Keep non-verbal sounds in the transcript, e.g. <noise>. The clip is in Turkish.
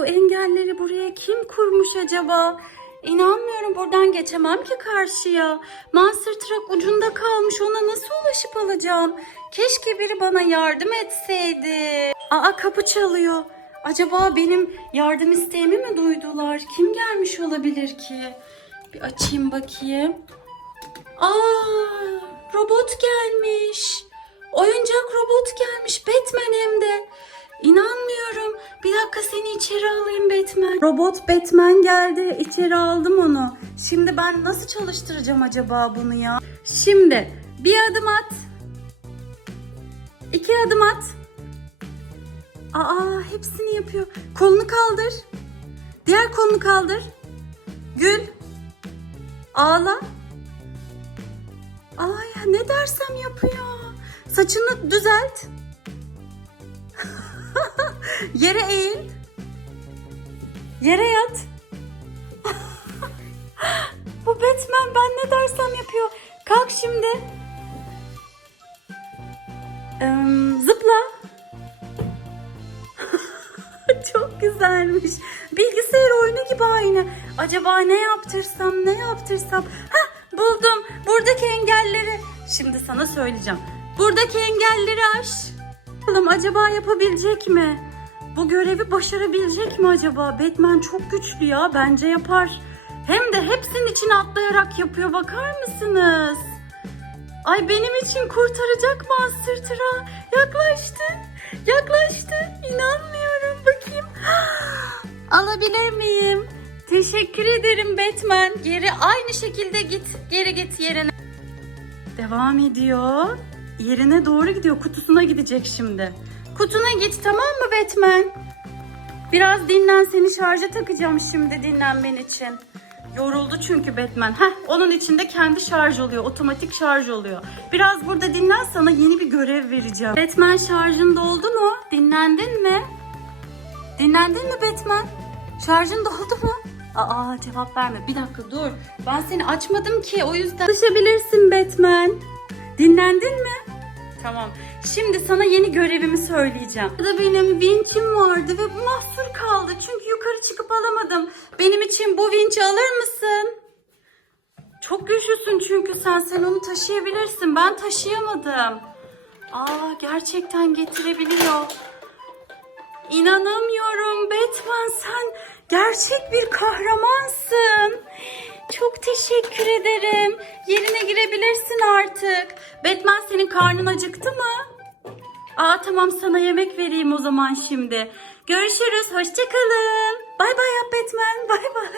Bu engelleri buraya kim kurmuş acaba? İnanmıyorum buradan geçemem ki karşıya. Monster Truck ucunda kalmış ona nasıl ulaşıp alacağım? Keşke biri bana yardım etseydi. Aa kapı çalıyor. Acaba benim yardım isteğimi mi duydular? Kim gelmiş olabilir ki? Bir açayım bakayım. Aa, robot gelmiş. Oyuncak robot gelmiş. Batman hem de. İnanmıyorum. Bir dakika seni içeri alayım Batman. Robot Batman geldi. İçeri aldım onu. Şimdi ben nasıl çalıştıracağım acaba bunu ya? Şimdi bir adım at. İki adım at. Aa hepsini yapıyor. Kolunu kaldır. Diğer kolunu kaldır. Gül. Ağla. Ay ya ne dersem yapıyor. Saçını düzelt. Yere eğil. Yere yat. <laughs> Bu Batman ben ne dersem yapıyor. Kalk şimdi. Ee, zıpla. <laughs> Çok güzelmiş. Bilgisayar oyunu gibi aynı. Acaba ne yaptırsam ne yaptırsam. Hah buldum. Buradaki engelleri. Şimdi sana söyleyeceğim. Buradaki engelleri aş. Bakalım acaba yapabilecek mi? Bu görevi başarabilecek mi acaba? Batman çok güçlü ya. Bence yapar. Hem de hepsinin içine atlayarak yapıyor. Bakar mısınız? Ay benim için kurtaracak Monster Truck. Yaklaştı. Yaklaştı. İnanmıyorum. Bakayım. <gasps> Alabilir miyim? Teşekkür ederim Batman. Geri aynı şekilde git. Geri git yerine. Devam ediyor. Yerine doğru gidiyor. Kutusuna gidecek şimdi. Kutuna git tamam mı Batman? Biraz dinlen seni şarja takacağım şimdi dinlenmen için. Yoruldu çünkü Batman. Heh, onun içinde kendi şarj oluyor. Otomatik şarj oluyor. Biraz burada dinlen sana yeni bir görev vereceğim. Batman şarjın doldu mu? Dinlendin mi? Dinlendin mi Batman? Şarjın doldu mu? Aa cevap verme. Bir dakika dur. Ben seni açmadım ki o yüzden. Çalışabilirsin Batman. Dinlendin mi? Tamam. Şimdi sana yeni görevimi söyleyeceğim. Burada benim vinçim vardı ve mahsur kaldı. Çünkü yukarı çıkıp alamadım. Benim için bu vinçi alır mısın? Çok güçlüsün çünkü sen. Sen onu taşıyabilirsin. Ben taşıyamadım. Aa gerçekten getirebiliyor. İnanamıyorum Batman sen gerçek bir kahramansın. Çok teşekkür ederim. Yerine girebilirsin artık. Batman senin karnın acıktı mı? Aa tamam sana yemek vereyim o zaman şimdi. Görüşürüz. Hoşçakalın. Bay bay Batman. Bay bay.